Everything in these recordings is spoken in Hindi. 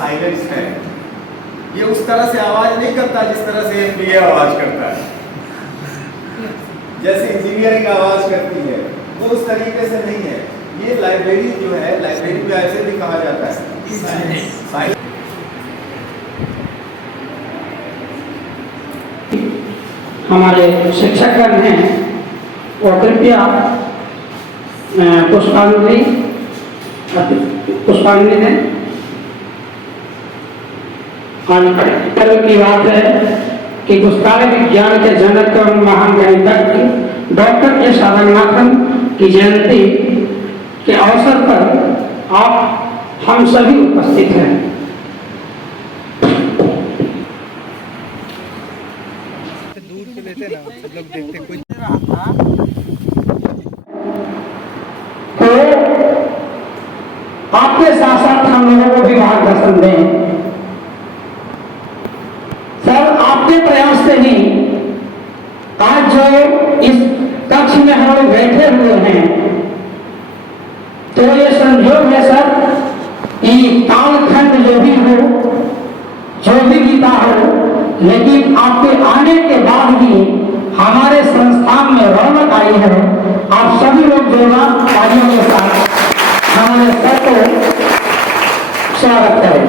साइलेंस है। ये उस तरह से आवाज़ नहीं करता जिस तरह से एनबीए आवाज़ करता है, जैसे इंजीनियरिंग आवाज़ करती है, वो उस तरीके से नहीं है। ये लाइब्रेरी जो है, लाइब्रेरी को ऐसे भी कहा जाता है। हमारे शिक्षकगण हैं और कृपया पुष्पांजलि दें। कल की बात है कि पुस्तकालय विज्ञान के जनक एवं महान गणितज्ञ डॉक्टर एस रंगनाथन की जयंती के अवसर पर आप हम सभी उपस्थित हैं। दूर से लेते ना सब लोग देखते कोई तो आपके साथ साथ हम लोगों को भी मार्गदर्शन दें। सर, आपके प्रयास से ही आज जो इस कक्ष में हम लोग बैठे हुए हैं, तो ये संयोग है सर कि कालखंड जो भी हो, जो भी गीता हो, लेकिन आपके आने के बाद भी हमारे संस्थान में रौनक आई है। आप सभी लोग जो ना तालियों के साथ हमारे सर को स्वागत करें।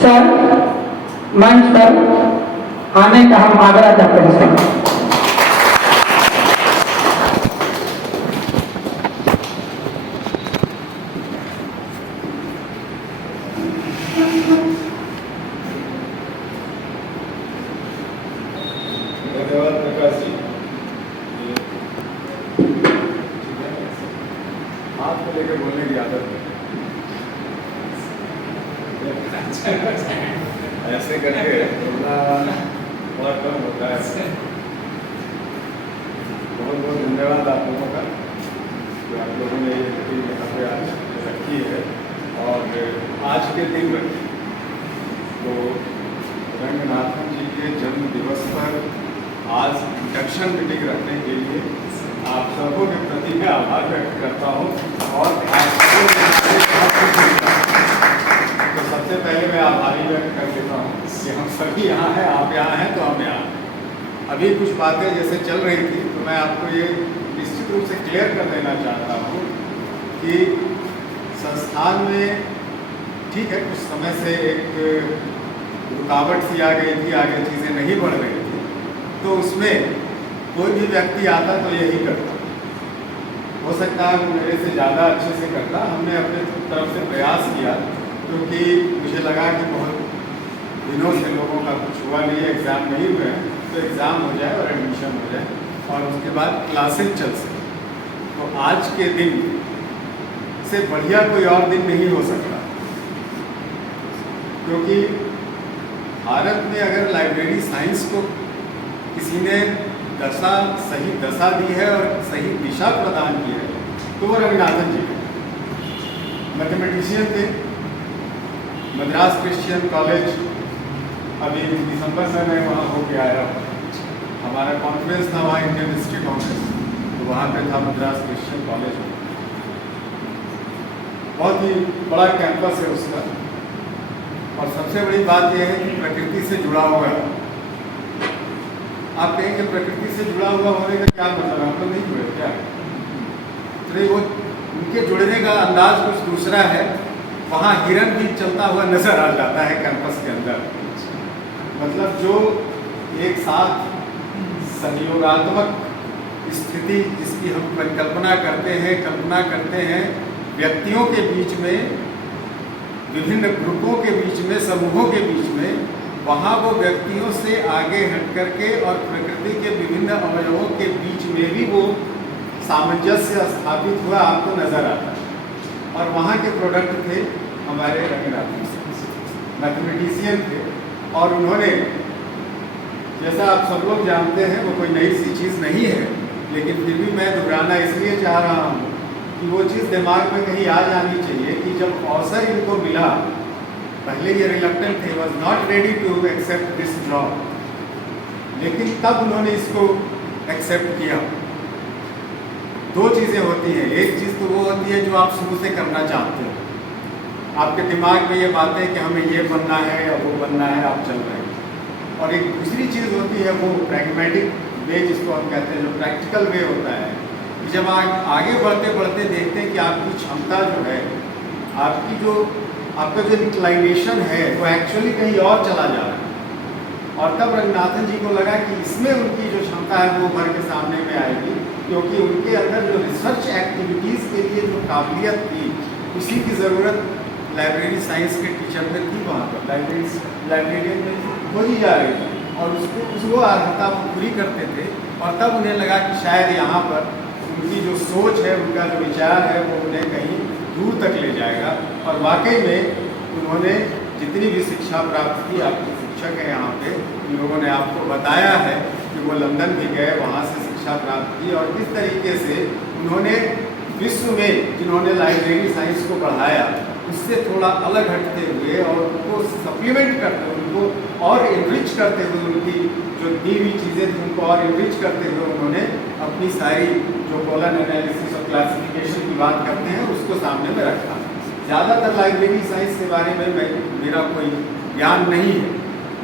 सर, मंच पर आने का हम आग्रह करते हैं। सर, धन्यवाद प्रकाश जी। हाथ को लेकर बोलने की आदत है, ऐसे करके बोलना बहुत कम होता है। बहुत बहुत धन्यवाद आप लोगों का जो आप लोगों ने ये मीटिंग यहाँ पे आज रखी है। और आज के दिन तो रंगनाथन जी के जन्म दिवस पर आज इंडक्शन मीटिंग रखने के लिए आप सबों के प्रति मैं आभार व्यक्त करता हूँ। और तो सबसे पहले मैं आभारी व्यक्त कर देता हूँ कि हम सभी यहाँ हैं, आप यहाँ हैं तो हम यहाँ हैं। अभी कुछ बातें जैसे चल रही थी तो मैं आपको ये निश्चित रूप से क्लियर कर देना चाहता हूँ कि संस्थान में ठीक है कुछ समय से एक रुकावट सी आ गई थी, आगे चीज़ें नहीं बढ़ रही थी, तो उसमें कोई भी व्यक्ति आता तो यही करता। हो सकता है वो मेरे से ज़्यादा अच्छे से करता। हमने अपने तरफ से प्रयास किया क्योंकि मुझे लगा कि बहुत दिनों से लोगों का कुछ हुआ नहीं है, एग्ज़ाम नहीं हुए हैं, तो एग्ज़ाम हो जाए और एडमिशन हो जाए और उसके बाद क्लासेज चल सके। तो आज के दिन से बढ़िया कोई और दिन नहीं हो सकता, क्योंकि भारत में अगर लाइब्रेरी साइंस को किसी ने सही दशा दी है और सही दिशा प्रदान की है तो वो रंगनाथन जी हैं। मैथमेटिशियन थे, मद्रास क्रिश्चियन कॉलेज अभी दिसंबर से मैं वहाँ होके आया हूँ। हमारा कॉन्फ्रेंस था वहाँ, इंडियन हिस्ट्री कॉन्फ्रेंस, तो वहाँ पे था मद्रास क्रिश्चियन कॉलेज। बहुत ही बड़ा कैंपस है उसका, और सबसे बड़ी बात यह है कि प्रकृति से जुड़ा हुआ है। आप कहेंगे प्रकृति से जुड़ा हुआ होने का क्या मतलब है, हम लोग नहीं जुड़े क्या? तो वो उनके जुड़ने का अंदाज कुछ दूसरा है। वहाँ हिरन भी चलता हुआ नजर आ जाता है कैंपस के अंदर। मतलब जो एक साथ संयोगात्मक स्थिति जिसकी हम कल्पना करते हैं व्यक्तियों के बीच में, विभिन्न ग्रुपों के बीच में, समूहों के बीच में, वहाँ वो व्यक्तियों से आगे हट करके और प्रकृति के विभिन्न अवयवों के बीच में भी वो सामंजस्य स्थापित हुआ आपको नजर आता है। और वहाँ के प्रोडक्ट थे हमारे रंगनाथन, मैथमेटिशियन थे। और उन्होंने, जैसा आप सब लोग जानते हैं, वो कोई नई सी चीज़ नहीं है, लेकिन फिर भी मैं दोहराना इसलिए चाह रहा हूँ कि वो चीज़ दिमाग में कहीं आ जानी चाहिए कि जब अवसर इनको मिला, पहले ये रिलक्टेंट थे, was not ready to accept this job, लेकिन तब उन्होंने इसको एक्सेप्ट किया। दो चीज़ें होती हैं, एक चीज़ तो वो होती है जो आप शुरू से करना चाहते हो, आपके दिमाग में ये बातें कि हमें ये बनना है या वो बनना है, आप चल रहे हैं। और एक दूसरी चीज़ होती है वो प्रैग्मेटिक वे, जिसको हम कहते हैं, जो प्रैक्टिकल वे होता है कि जब आप आगे बढ़ते बढ़ते देखते हैं कि आपकी क्षमता जो है, आपका जो इंक्लाइनेशन है वो एक्चुअली कहीं और चला जा रहा है। और तब रंगनाथन जी को लगा कि इसमें उनकी जो क्षमता है वो उभर के सामने में आएगी, क्योंकि उनके अंदर जो रिसर्च एक्टिविटीज़ के लिए जो काबिलियत थी, उसी की ज़रूरत लाइब्रेरी साइंस के टीचर में थी। वहाँ पर लाइब्रेरियन में खोजी जा रही थी और उसको अर्हता वो पूरी करते थे। और तब उन्हें लगा कि शायद यहाँ पर उनकी जो सोच है, उनका जो विचार है, वो उन्हें कहीं दूर तक ले जाएगा। और वाकई में उन्होंने जितनी भी शिक्षा प्राप्त की, आपके शिक्षक हैं यहाँ पे, उन लोगों ने आपको बताया है कि वो लंदन भी गए, वहाँ से शिक्षा प्राप्त की और किस तरीके से उन्होंने विश्व में जिन्होंने लाइब्रेरी साइंस को बढ़ाया, उससे थोड़ा अलग हटते हुए और उनको सप्लीमेंट करते हुए, उनको और इनरिच करते हुए, उनकी जो दी हुई चीज़ें थी उनको और इनरिच करते हुए उन्होंने अपनी सारी जो कॉलम एनालिसिस और क्लासिफिकेशन की बात करते हैं उसको सामने में रखा। ज़्यादातर लाइब्रेरी साइंस के बारे में मेरा कोई ज्ञान नहीं है।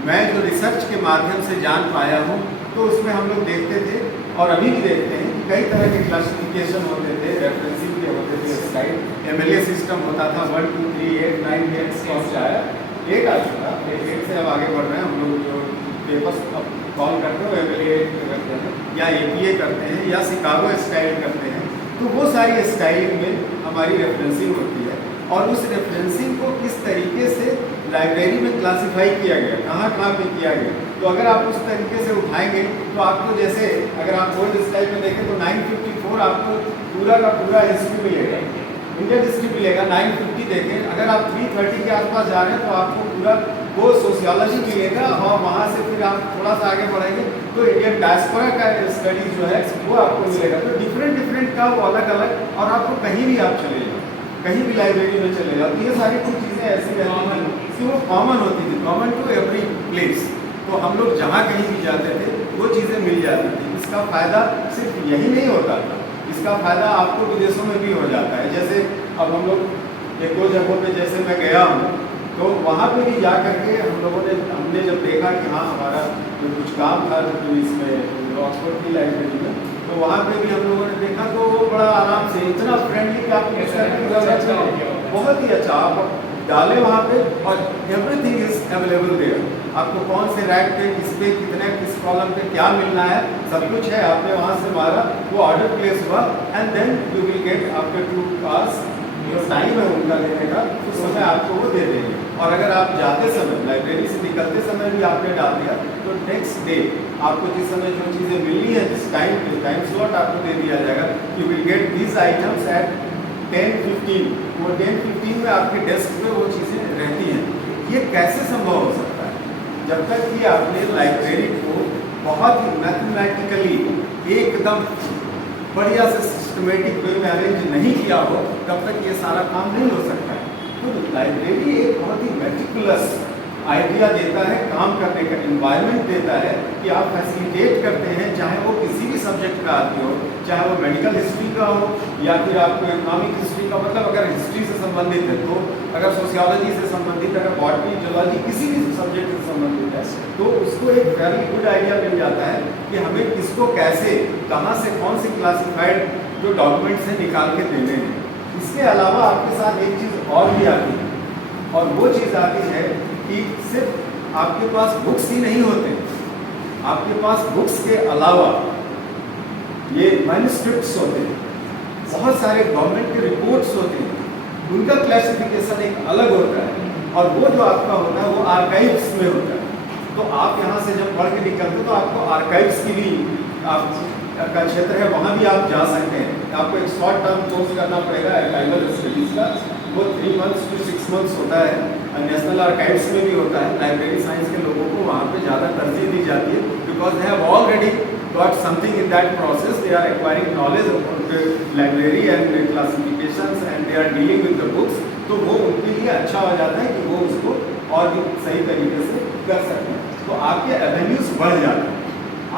मैं जो रिसर्च के माध्यम से जान पाया हूँ तो उसमें हम लोग देखते थे और अभी भी देखते हैं कि कई तरह के क्लासिफिकेशन होते थे, रेफरेंसिंग के होते थे, स्टाइल MLA सिस्टम होता था, 1 2 3 8 9 10 पहुँच आया, 8 आ चुका, 8 से अब आगे बढ़ रहे हैं हम लोग। जो पेपर्स अब कॉल करते हो MLA करते हैं या APA करते हैं या शिकागो स्टाइल करते हैं, तो वो सारी स्टाइलिंग में हमारी रेफरेंसिंग होती है। और उस रेफरेंसिंग को किस तरीके से लाइब्रेरी में क्लासिफाई किया गया, कहाँ पे किया गया, तो अगर आप उस तरीके से उठाएंगे तो आपको, जैसे अगर आप ओल्ड स्टाइल में देखें तो 954 आपको पूरा का पूरा हिस्ट्री मिलेगा, इंडियन हिस्ट्री मिलेगा। 950 देखें, अगर आप 330 के आसपास जा रहे हैं तो आपको पूरा वो सोशियोलॉजी मिलेगा। और वहाँ से फिर आप थोड़ा सा आगे बढ़ेंगे तो इंडियन डायस्पोरा का स्टडीज जो है वो आपको मिलेगा। तो डिफरेंट का वो अलग अलग, और आपको कहीं भी आप चले जाओ, कहीं भी लाइब्रेरी में चले जाओ, ये सारी कुछ चीज़ें ऐसी रहती हैं कि वो कॉमन होती थी, कॉमन टू एवरी प्लेस। तो हम लोग जहाँ कहीं भी जाते थे वो चीज़ें मिल जाती थी। इसका फ़ायदा सिर्फ यही नहीं होता था, इसका फ़ायदा आपको विदेशों में भी हो जाता है। जैसे अब हम लोग 1-2 जगहों पे जैसे मैं गया हूँ तो वहाँ पे भी जा करके हमने जब देखा कि हाँ हमारा जो कुछ काम था जो इसमें ऑक्सफोर्ड की लाइब्रेरी में, तो वहाँ पे भी हम लोगों ने देखा तो वो बड़ा आराम से, इतना फ्रेंडली कि आप बहुत ही अच्छा आप डालें वहाँ पे और एवरीथिंग इज अवेलेबल देयर। आपको कौन से रैक पे, किस पे, कितने, किस कॉलम पे क्या मिलना है, सब कुछ है। आपने वहाँ से मारा, वो ऑर्डर प्लेस हुआ and then you will get after 2 hours जो टाइम है उनका लेने का, उस समय आपको वो दे देंगे। और अगर आप जाते समय, लाइब्रेरी से निकलते समय भी आपने डाल दिया तो नेक्स्ट डे आपको जिस समय जो चीज़ें मिलनी है, जिस टाइम स्लॉट आपको दे दिया जाएगा, you will get these items eight 10:15। वो 10:15 में आपके डेस्क पे वो चीज़ें रहती हैं। ये कैसे संभव हो सकता है? जब तक कि आपने लाइब्रेरी को बहुत ही मैथमेटिकली एकदम बढ़िया से सिस्टमेटिक वे में अरेंज नहीं किया हो, तब तक ये सारा काम नहीं हो सकता है। तो लाइब्रेरी एक बहुत ही मेटिकुलस आइडिया देता है, काम करने का इन्वायरमेंट देता है कि आप फैसिलिटेट करते हैं, चाहे वो किसी भी सब्जेक्ट का आदमी हो, चाहे वो मेडिकल हिस्ट्री का हो या फिर आपको इकोनॉमिक हिस्ट्री का, मतलब अगर हिस्ट्री से संबंधित है तो, अगर सोशियोलॉजी से संबंधित, अगर बॉटनी, जियोलॉजी, किसी भी सब्जेक्ट से संबंधित है तो उसको एक वेरी गुड आइडिया मिल जाता है कि हमें किसको कैसे, कहाँ से कौन सी क्लासिफाइड जो डॉक्यूमेंट्स हैं निकाल के देने हैं। इसके अलावा आपके साथ एक चीज़ और भी आती है, और वो चीज़ आती है कि सिर्फ आपके पास बुक्स ही नहीं होते, आपके पास बुक्स के अलावा ये मैन्युस्क्रिप्ट्स होते हैं, बहुत सारे गवर्नमेंट के रिपोर्ट्स होते हैं, उनका क्लासिफिकेशन एक अलग होता है, और वो जो आपका होता है वो आर्काइव्स में होता है। तो आप यहाँ से जब पढ़ के निकलते तो आपको आर्काइव्स की भी का क्षेत्र है, वहाँ भी आप जा सकते हैं। आपको एक शॉर्ट टर्म कोर्स करना पड़ेगा आर्काइवल स्टडीज़ का, वो 3 months to 6 months होता है। नेशनल आर्काइव्स में भी होता है। लाइब्रेरी साइंस के लोगों को वहाँ पे ज़्यादा तरजीह दी जाती है, because they have already got something in that process, they are acquiring knowledge about the library and the classifications and they are dealing with the books, तो वो उनके लिए अच्छा हो जाता है कि वो उसको और भी सही तरीके से कर सकते हैं। तो आपके एवेन्यूज बढ़ जाते हैं।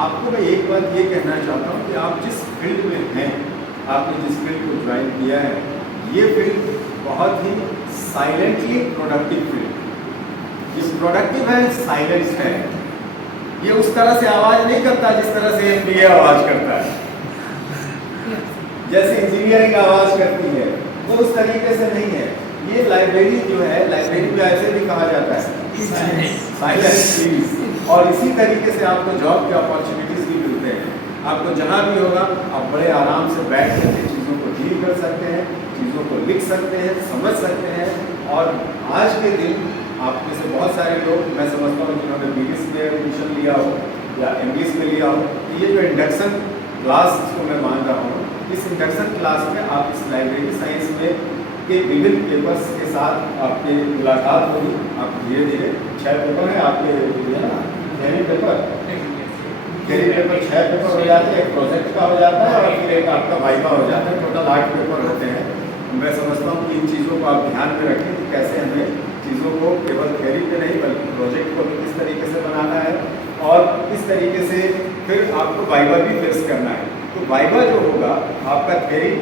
आपको मैं एक बात ये कहना चाहता हूँ कि आप जिस फील्ड में हैं, आपने जिस फील्ड को ज्वाइन किया है, ये फील्ड बहुत ही साइलेंटली प्रोडक्टिव फील्ड। ये प्रोडक्टिव है, साइलेंस है, ये उस तरह से आवाज नहीं करता जिस तरह से MBA आवाज करता है, जैसे इंजीनियरिंग आवाज करती है, वो उस तरीके से नहीं है। ये लाइब्रेरी जो है, लाइब्रेरी में ऐसे भी कहा जाता है साइलेंस प्लीज, और इसी तरीके से आपको जॉब के अपॉर्चुनिटीज भी मिलते हैं। आपको जहाँ भी होगा आप बड़े आराम से बैठ करके चीज़ों को डील कर सकते हैं, चीज़ों को लिख सकते हैं, समझ सकते हैं। और आज के दिन आप में से बहुत सारे लोग, मैं समझता हूँ, जिन्होंने BDS में एडमिशन लिया हो या MBS में लिया हो, ये जो इंडक्शन क्लास जिसको मैं मान रहा हूँ, इस इंडक्शन क्लास में आप इस लाइब्रेरी साइंस में के विभिन्न पेपर्स के साथ आपकी मुलाकात होगी। आप धीरे धीरे 6 पेपर हैं आपके, थ्योरी पेपर 6 पेपर हो जाते हैं, एक प्रोजेक्ट का हो जाता है और फिर एक आपका वाइवा हो जाता है। टोटल 8 पेपर होते हैं। मैं समझता हूँ कि इन चीज़ों को आप ध्यान में रखें कि कैसे हमें चीज़ों को केवल थ्योरी पे नहीं बल्कि प्रोजेक्ट को भी किस तरीके से बनाना है और किस तरीके से फिर आपको वाइवा भी फेस करना है। तो वाइवा जो होगा आपका थ्योरी,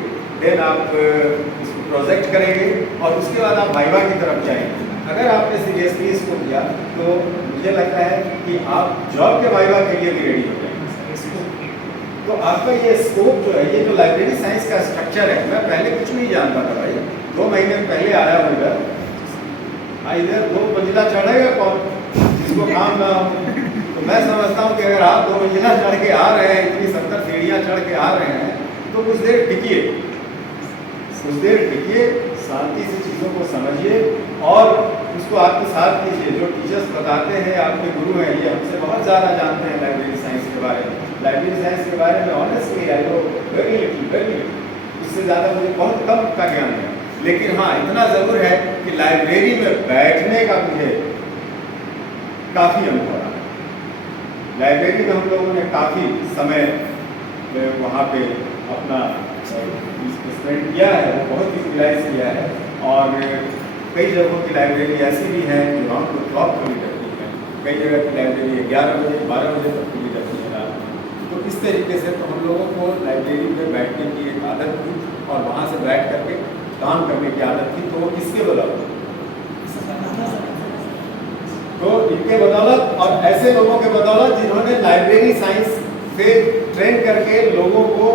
देन आप इसको प्रोजेक्ट करेंगे और उसके बाद आप वाइवा की तरफ जाएंगे। अगर आपने सीरियसली इसको किया तो मुझे लगता है कि आप जॉब के वाइवा के लिए भी रेडी हो जाएंगे। तो आपका ये स्कोप जो है, ये जो लाइब्रेरी साइंस का स्ट्रक्चर है, मैं पहले कुछ नहीं जानता था भाई। 2 महीने पहले आया हूँ इधर, इधर 2 मंजिला चढ़ेगा कौन जिसको काम ना हो। तो मैं समझता हूँ कि अगर आप 2 मंजिला चढ़ के आ रहे हैं, इतनी 70 सीढ़ियाँ चढ़ के आ रहे हैं, तो कुछ देर टिकिए, शांति से चीज़ों को समझिए और उसको आत्मसात कीजिए। जो टीचर्स बताते हैं, आपके गुरु हैं, ये हमसे बहुत ज़्यादा जानते हैं लाइब्रेरी साइंस के बारे में। लाइब्रेरी साइंस के बारे में honestly I know very little, उससे ज़्यादा मुझे बहुत कम का ज्ञान है। लेकिन हाँ, इतना ज़रूर है कि लाइब्रेरी में बैठने का मुझे काफ़ी अनुभव रहा। लाइब्रेरी में हम लोगों ने काफ़ी समय वहाँ पे अपना स्पेंड किया है, वो बहुत यूटिलाइज किया है। और कई जगहों की लाइब्रेरी ऐसी भी है जो राउंड को क्लॉक खुली रहती है, कई जगह की लाइब्रेरी 11 बजे 12 बजे तक खुली रहती है रात में। तो इस तरीके से तो हम लोगों को लाइब्रेरी में बैठने की एक आदत थी और वहाँ से बैठ करके काम करने की आदत थी। तो वो किसके बदौलत? तो इनके बदौलत और ऐसे लोगों के बदौलत जिन्होंने लाइब्रेरी साइंस से ट्रेन करके लोगों को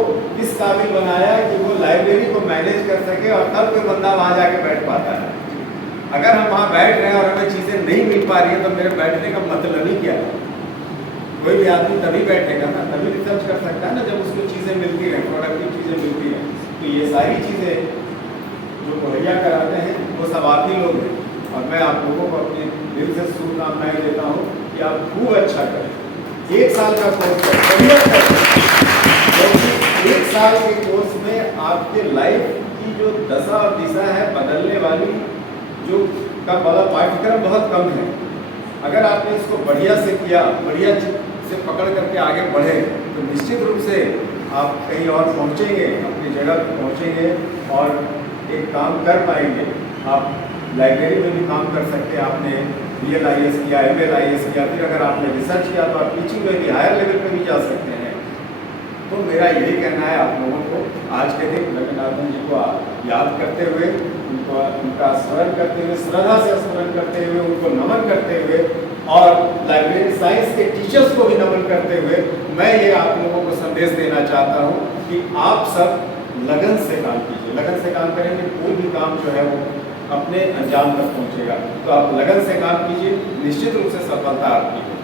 इस काबिल बनाया कि वो लाइब्रेरी को मैनेज कर सके और तब कोई बंदा वहाँ जाके बैठ पाता है। अगर हम वहाँ बैठ रहे हैं और हमें चीज़ें नहीं मिल पा रही हैं तो मेरे बैठने का मतलब ही क्या है? कोई भी आदमी तभी बैठेगा ना, तभी रिसर्च कर सकता है ना जब उसको चीज़ें मिलती हैं, प्रोडक्टिव चीज़ें मिलती हैं। तो ये सारी चीज़ें जो मुहैया कराते हैं वो सब आप ही लोग हैं और मैं आप लोगों को अपने दिल से शुभकामनाएं देता हूँ कि आप खूब अच्छा करें। 1 साल का कोर्स है, 1 साल के कोर्स में आपके लाइफ की जो दशा और दिशा है बदलने वाली जो का वाला पाठ्यक्रम बहुत कम है। अगर आपने इसको बढ़िया से किया, बढ़िया से पकड़ करके आगे बढ़े तो निश्चित रूप से आप कहीं और पहुँचेंगे, अपनी जगह पर पहुँचेंगे और एक काम कर पाएंगे। आप लाइब्रेरी में भी काम कर सकते हैं। आपने BLIS किया, MLIS किया, फिर अगर आपने रिसर्च किया तो आप टीचिंग में भी हायर लेवल पे भी जा सकते हैं। तो मेरा यही कहना है आप लोगों को, आज के दिन लक्ष्मीनारायण जी को याद करते हुए, उनका स्मरण करते हुए, श्रद्धा से स्मरण करते हुए, उनको नमन करते हुए और लाइब्रेरी साइंस के टीचर्स को भी नमन करते हुए मैं ये आप लोगों को संदेश देना चाहता हूँ कि आप सब लगन से काम कीजिए। लगन से काम करेंगे कोई भी काम जो है वो अपने अंजाम तक पहुँचेगा। तो आप लगन से काम कीजिए, निश्चित रूप से सफलता आपकी है।